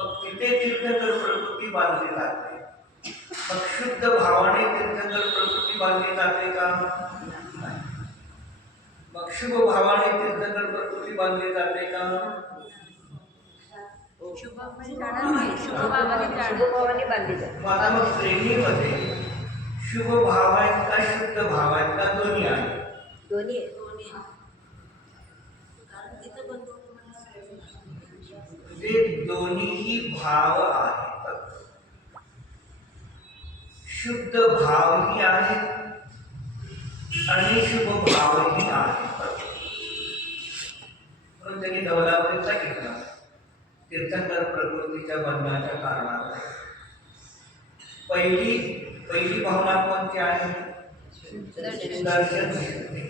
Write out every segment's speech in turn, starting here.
मग तिथे तीर्थंकर प्रकृती बांधली जाते. मग शुद्ध भावाने तीर्थंकर प्रकृती बांधली जाते का? नाही. मग शुभ भावाने तीर्थंकर प्रकृती बांधली जाते का? मला मग श्रेणीमध्ये शुभ भाव आहेत का शुद्ध भाव आहेत का दोन्ही आहेत? दोन्ही ते दोन्हीही भाव आहेत. शुद्ध भावही आहेत आणि शुभ भावही आहेत. म्हणून त्यांनी धवलामध्ये सांगितलं तीर्थंकर प्रकृतीच्या बंधनाच्या कारणाने पहिली भावना कोणती आहे? दर्शन विशुद्धी.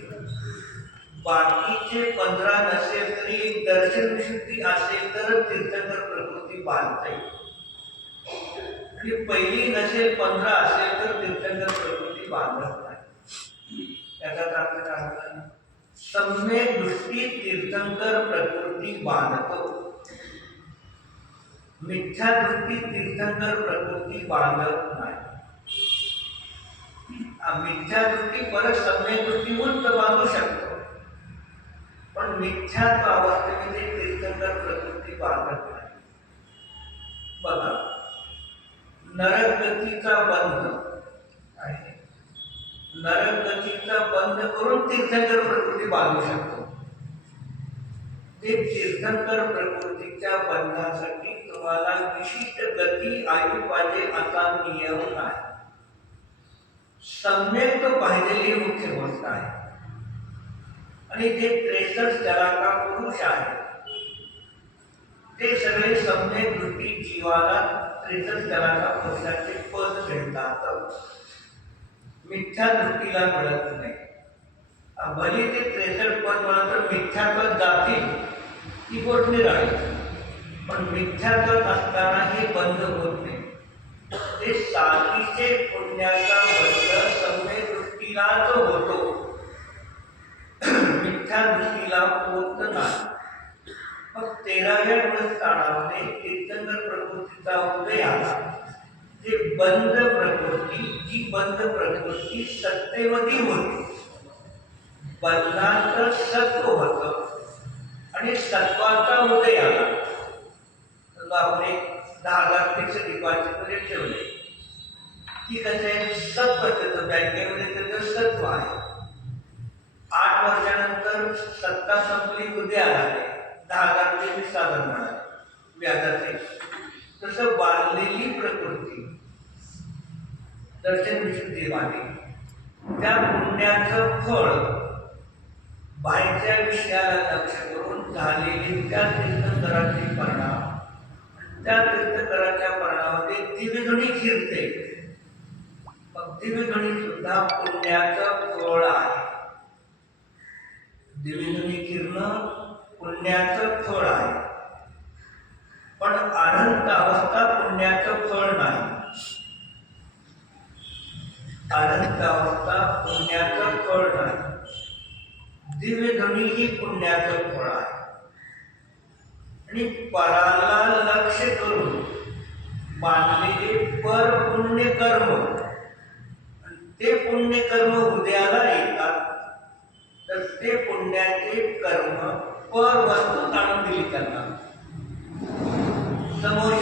बाकीचे 15 नसेल तरी एक दर्शन विशुद्धी असेल तर तीर्थंकर प्रकृती बांधता येईल. आणि पहिली नसेल 15 असेल तर तीर्थंकर प्रकृती बांधत नाही. त्याचा अर्थ काय? सम्यक दृष्टी तीर्थंकर प्रकृती बांधतो, मिथ्या दृष्टी तीर्थंकर प्रकृती बांधत नाही. मिथ्या दृष्टी परत सम्यक दृष्टी उलट बांधू शकतो, पण मिथ्यात्व अवस्थेमध्ये तीर्थंकर प्रकृती बांधत नाही. बघा, नरकगतीचा बंध आहे, नरकगतीचा बंध करून तीर्थंकर प्रकृती बांधू शकतो. ते तीर्थंकर प्रकृतीच्या बंधासाठी तुम्हाला विशिष्ट गती आयु पाहिजे असा नियम नाही. सम्यक पाहिजे ही मुख्य गोष्ट आहे. आणि जे 63 जलाका पुरुष आहेत ते सगळे सम्यक दृष्टी जीवाला 63 जलाका पुरुषाचे पद मिळतात, मिथ्या दृष्टीला मिळत नाही. भले ते 63 पद म्हणत तर मिथ्यात्व जातील ती गोष्ट निराळी, पण मिथ्यात्व असताना हे बंद होत नाही. ते साथीचे पुण्याचा बंध सम्यक दृष्टीला जो होतो, मिथ्या दृष्टीला होत नाही. मग 13व्या गुणस्थानामध्ये तीर्थंकर प्रकृतीचा उदय आला. ते बंद प्रकृती, जी बंद प्रकृती सत्तेमध्ये होती, बंधाचं सत्व होतं आणि सत्वाचा उदय आला. आपण 10,000 फिक्स डिपॉझिटमध्ये ठेवले की कसं आहे, सत्व त्याचं बँकेमध्ये त्याचं सत्व आहे. 8 वर्षानंतर सत्ता संपली, उदय आला, 10,000 ते 20,000 मिळाले व्याजाचे. तसं बांधलेली प्रकृती दर्शन विशुद्धी बांधली, त्या पुण्याचं फळ बाहेरच्या विषयाला लक्ष करून झालेली त्या तीर्थंकराची परिणाम, त्या तीर्थंकराच्या परिणामामध्ये दिव्यध्वनी फिरते. मग दिव्यध्वनी सुद्धा पुण्याचं फळ आहे. दिव्यध्वनी किरणं पुण्याचं फळ आहे, पण अनंत अवस्था पुण्याचं फळ नाही. अनंत अवस्था पुण्याचं फळ नाही. दिव्यध्वनी ही पुण्याचं फळ आहे. आणि पराला लक्ष करून बांधलेले पर पुण्यकर्म, ते पुण्यकर्म उद्याला येतात, तर ते पुण्याचे कर्म पर वस्तू आणून दिली त्यांना. समोर